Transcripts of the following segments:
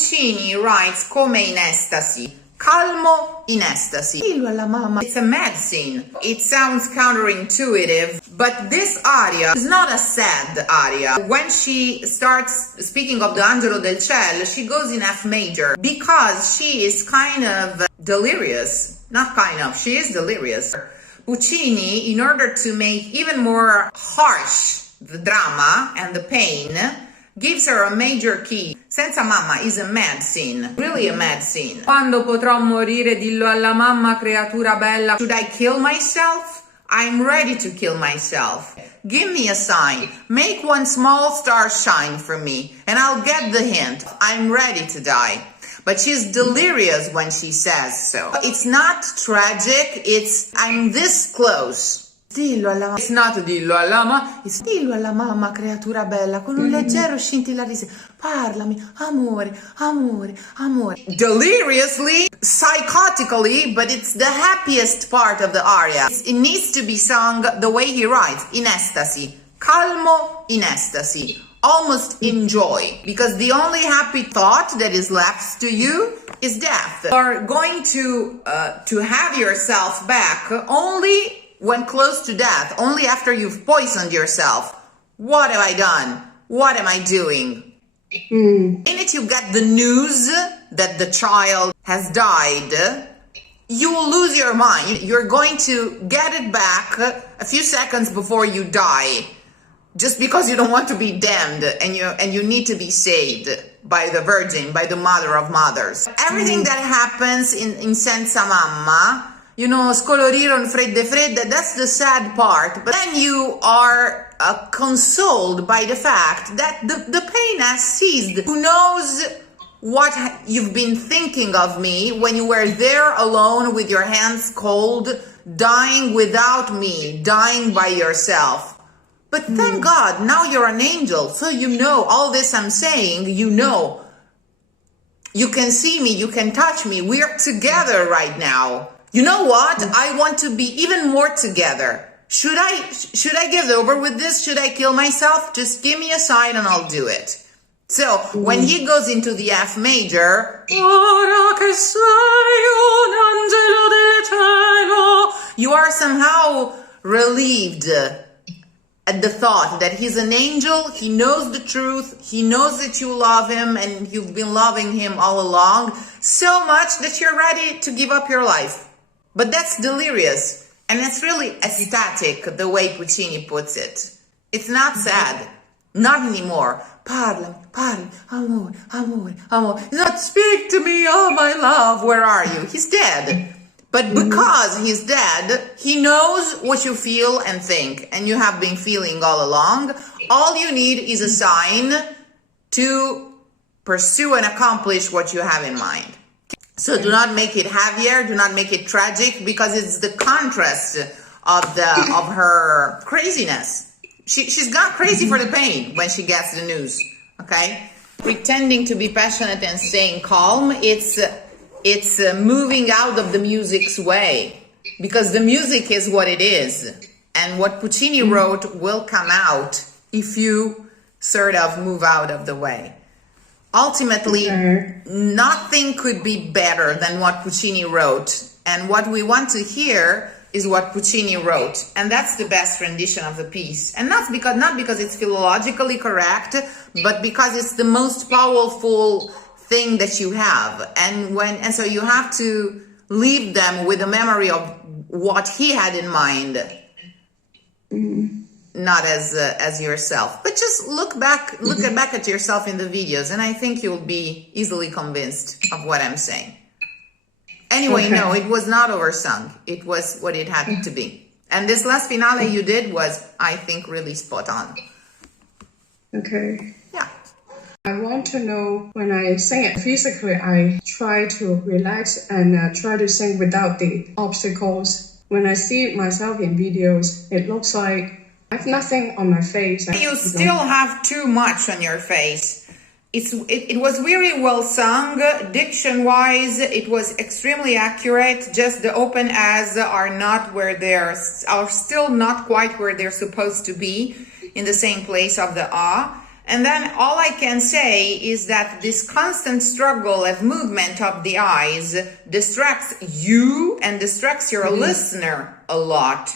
Puccini writes come in estasi. Calmo in estasi. It's a mad scene. It sounds counterintuitive, but this aria is not a sad aria. When she starts speaking of the Angelo del Ciel, she goes in F major because she is kind of delirious. Not kind of, she is delirious. Puccini, in order to make even more harsh the drama and the pain, gives her a major key. Senza mamma is a mad scene, really a mad scene. Quando potrò morire, dillo alla mamma, creatura bella. Should I kill myself? I'm ready to kill myself. Give me a sign. Make one small star shine for me, and I'll get the hint. I'm ready to die. But she's delirious when she says so. It's not tragic, it's I'm this close. Dillo alla mamma. It's not dillo alla mamma, it's dillo alla mamma, creatura bella, con un leggero scintillare di parlami, amore, amore, amore. Deliriously, psychotically, but it's the happiest part of the aria. It needs to be sung the way he writes, in estasi, calmo in estasi, almost in joy, because the only happy thought that is left to you is death. You are going to have yourself back only when close to death, only after you've poisoned yourself. What have I done? What am I doing? In it you get the news that the child has died, you will lose your mind. You're going to get it back a few seconds before you die, just because you don't want to be damned and you need to be saved by the Virgin, by the Mother of Mothers. Everything that happens in Senza Mamma, you know, scolorirono fredde fredde, that's the sad part. But then you are consoled by the fact that the pain has ceased. Who knows what you've been thinking of me when you were there alone with your hands cold, dying without me, dying by yourself. But thank God, now you're an angel, so you know all this I'm saying, you know. You can see me, you can touch me, we're together right now. You know what? I want to be even more together. Should I get over with this? Should I kill myself? Just give me a sign and I'll do it. So when he goes into the F major, ora che sei un angelo del cielo, you are somehow relieved at the thought that he's an angel, he knows the truth, he knows that you love him and you've been loving him all along, so much that you're ready to give up your life. But that's delirious, and it's really ecstatic the way Puccini puts it. It's not sad, not anymore. Parla, amore, amore, amore. Not speak to me, oh my love, where are you? He's dead. But because he's dead, he knows what you feel and think, and you have been feeling all along. All you need is a sign to pursue and accomplish what you have in mind. So do not make it heavier, do not make it tragic, because it's the contrast of her craziness. She's gone crazy for the pain when she gets the news, okay? Pretending to be passionate and staying calm, it's moving out of the music's way, because the music is what it is, and what Puccini wrote will come out if you sort of move out of the way. Ultimately, nothing could be better than what Puccini wrote, and what we want to hear is what Puccini wrote, and that's the best rendition of the piece. And not because it's philologically correct, but because it's the most powerful thing that you have, and so you have to leave them with a memory of what he had in mind, not as yourself. But just look back at yourself in the videos, and I think you'll be easily convinced of what I'm saying. Anyway, no, it was not oversung. It was what it had to be. And this last finale you did was, I think, really spot on. Okay. Yeah. I want to know, when I sing it physically, I try to relax and try to sing without the obstacles. When I see myself in videos, it looks like I have nothing on my face. You still have too much on your face. It was really well sung, diction-wise. It was extremely accurate. Just the open as are still not quite where they're supposed to be, in the same place of the ah. And then all I can say is that this constant struggle of movement of the eyes distracts you and distracts your listener a lot.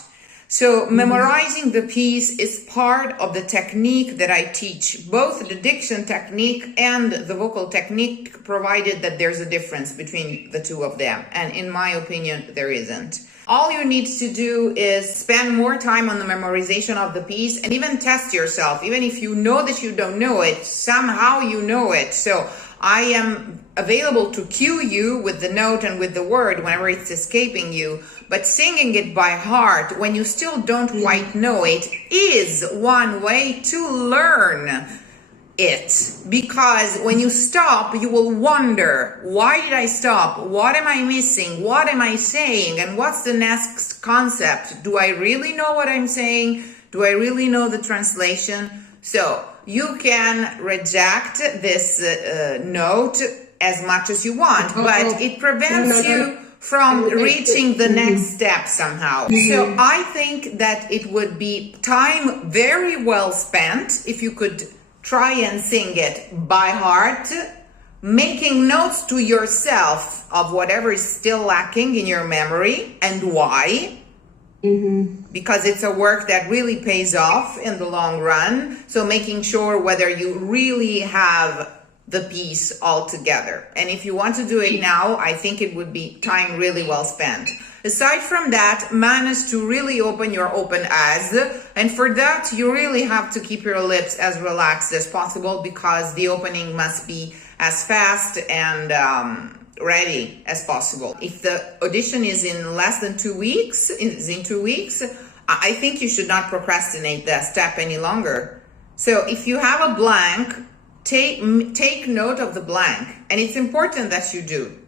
So memorizing the piece is part of the technique that I teach, both the diction technique and the vocal technique, provided that there's a difference between the two of them. And in my opinion, there isn't. All you need to do is spend more time on the memorization of the piece and even test yourself. Even if you know that you don't know it, somehow you know it. So I am available to cue you with the note and with the word whenever it's escaping you. But singing it by heart when you still don't quite know it is one way to learn it, because when you stop, you will wonder, why did I stop? What am I missing? What am I saying? And what's the next concept? Do I really know what I'm saying? Do I really know the translation? So you can reject this note as much as you want, but it prevents you from reaching the next step somehow. So I think that it would be time very well spent if you could try and sing it by heart, making notes to yourself of whatever is still lacking in your memory and why. Because it's a work that really pays off in the long run. So making sure whether you really have the piece all together. And if you want to do it now, I think it would be time really well spent. Aside from that, manage to really open your open eyes. And for that, you really have to keep your lips as relaxed as possible, because the opening must be as fast and ready as possible. If the audition is in less than 2 weeks, I think you should not procrastinate that step any longer. So if you have a blank, take note of the blank. And it's important that you do.